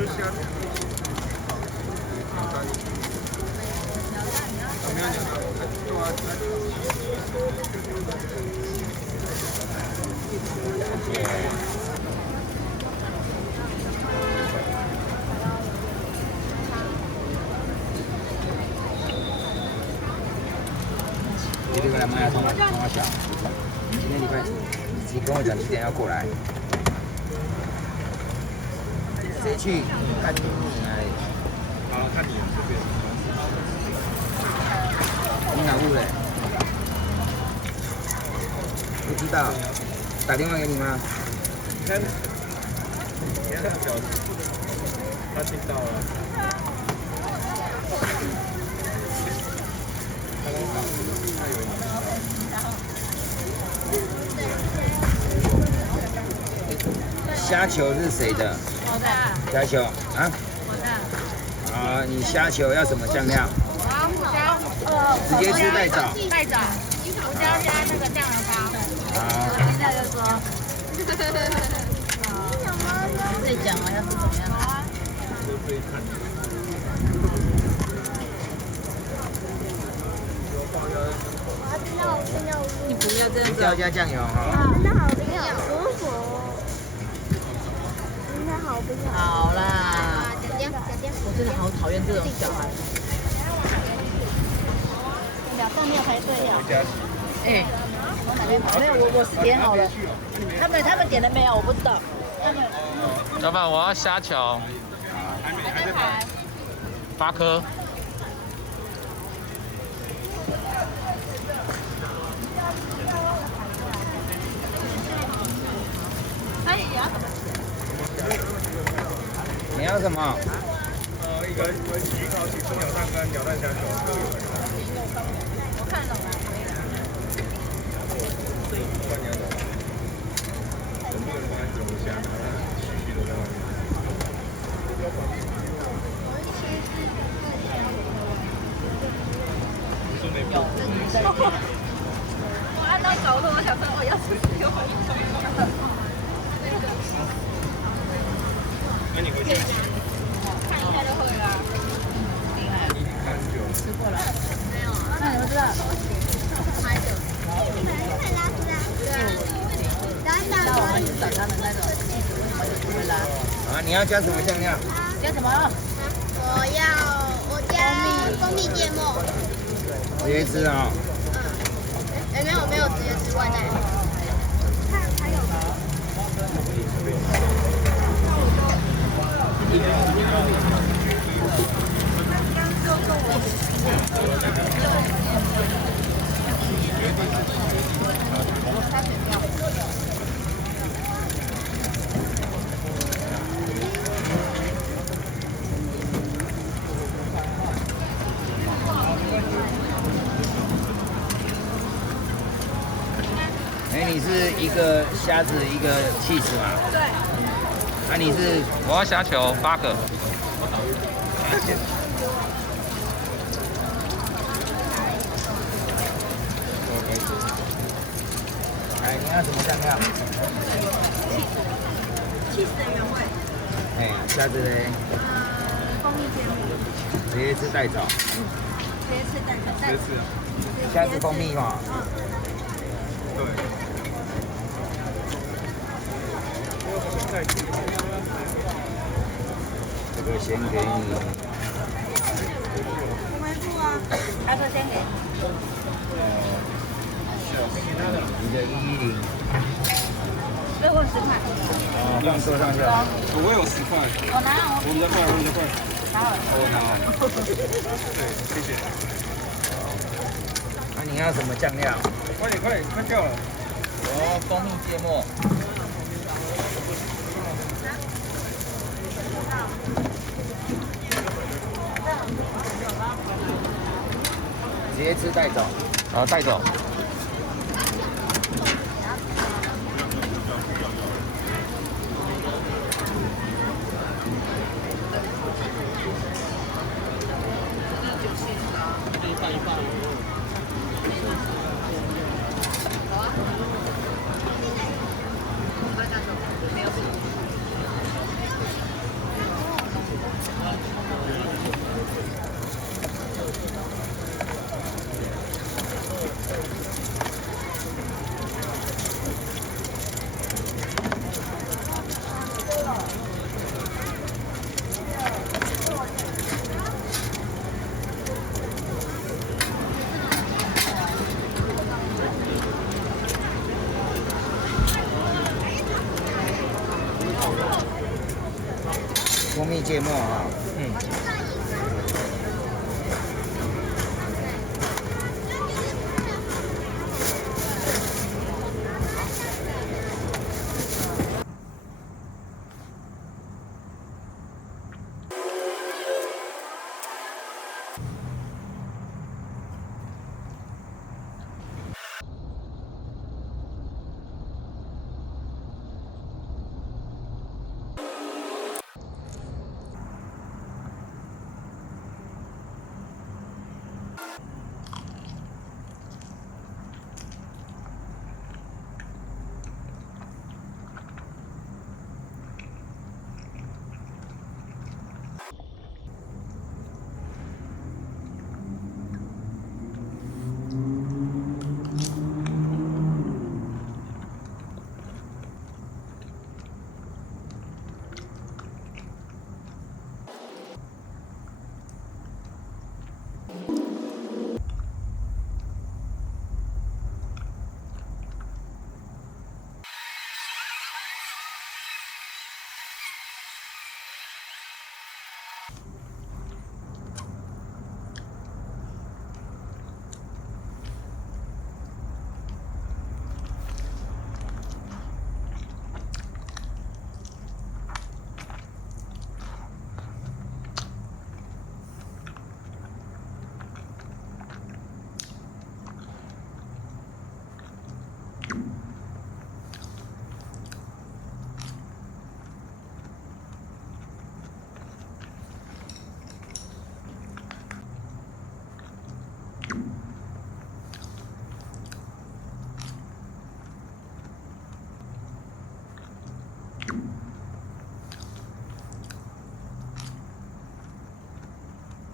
你这个来买啊，从我想，今天礼拜几？你跟我讲几点要过来？谁去？看你啊！好，看你这边。你哪户嘞？不知道，打电话给你吗？看，他听到了。虾球是谁的？我的。虾球啊？我的。啊，你虾球要什么酱料？我要胡椒，直接吃带枣。带枣，胡椒加那个酱油膏。好。现在就说。再讲啊，要是怎么样？好啊。你不要这样子。要加酱油哈。真的好不要舒服。真的好不要。好啦。我真的好讨厌这种小孩。上面排队呀。哎，没有，我是点好了。他们点了没有？我不知道。老板，我要虾球，8颗。你要什么？一个鱼烤起酥鸟蛋跟鸟蛋虾球都有。我看懂了。很多人放在楼下，然后继续都在外面。有。我按到手了，我想说我要出去玩。那你回去看一下就会了。厉害。吃过了。没有。那你们知道？拍的。那我们去找他们那种，我们拉。啊，你要加什么酱料？加什么？我加蜂蜜芥末。直接吃啊。没有，直接吃外带。还有。哎，你是一个虾子一个cheese吗？对。啊，你是？我要虾球8个。哎，你要什么酱料cheese 的原味。哎，虾子嘞？蜂蜜芥末。直接吃带枣。直接吃蛋粉。直接吃啊。虾子蜂蜜嘛。对。这个先给你。回复啊。他说先给。你的110。最后10块。哦，放桌上去了。我有10块。我拿哦。我比较快，我比较快。拿好了。我拿好。对，谢谢。啊，你要什么酱料？快点，快掉了。哦，蜂蜜芥末。直接吃带走。好，带走。芥末哈。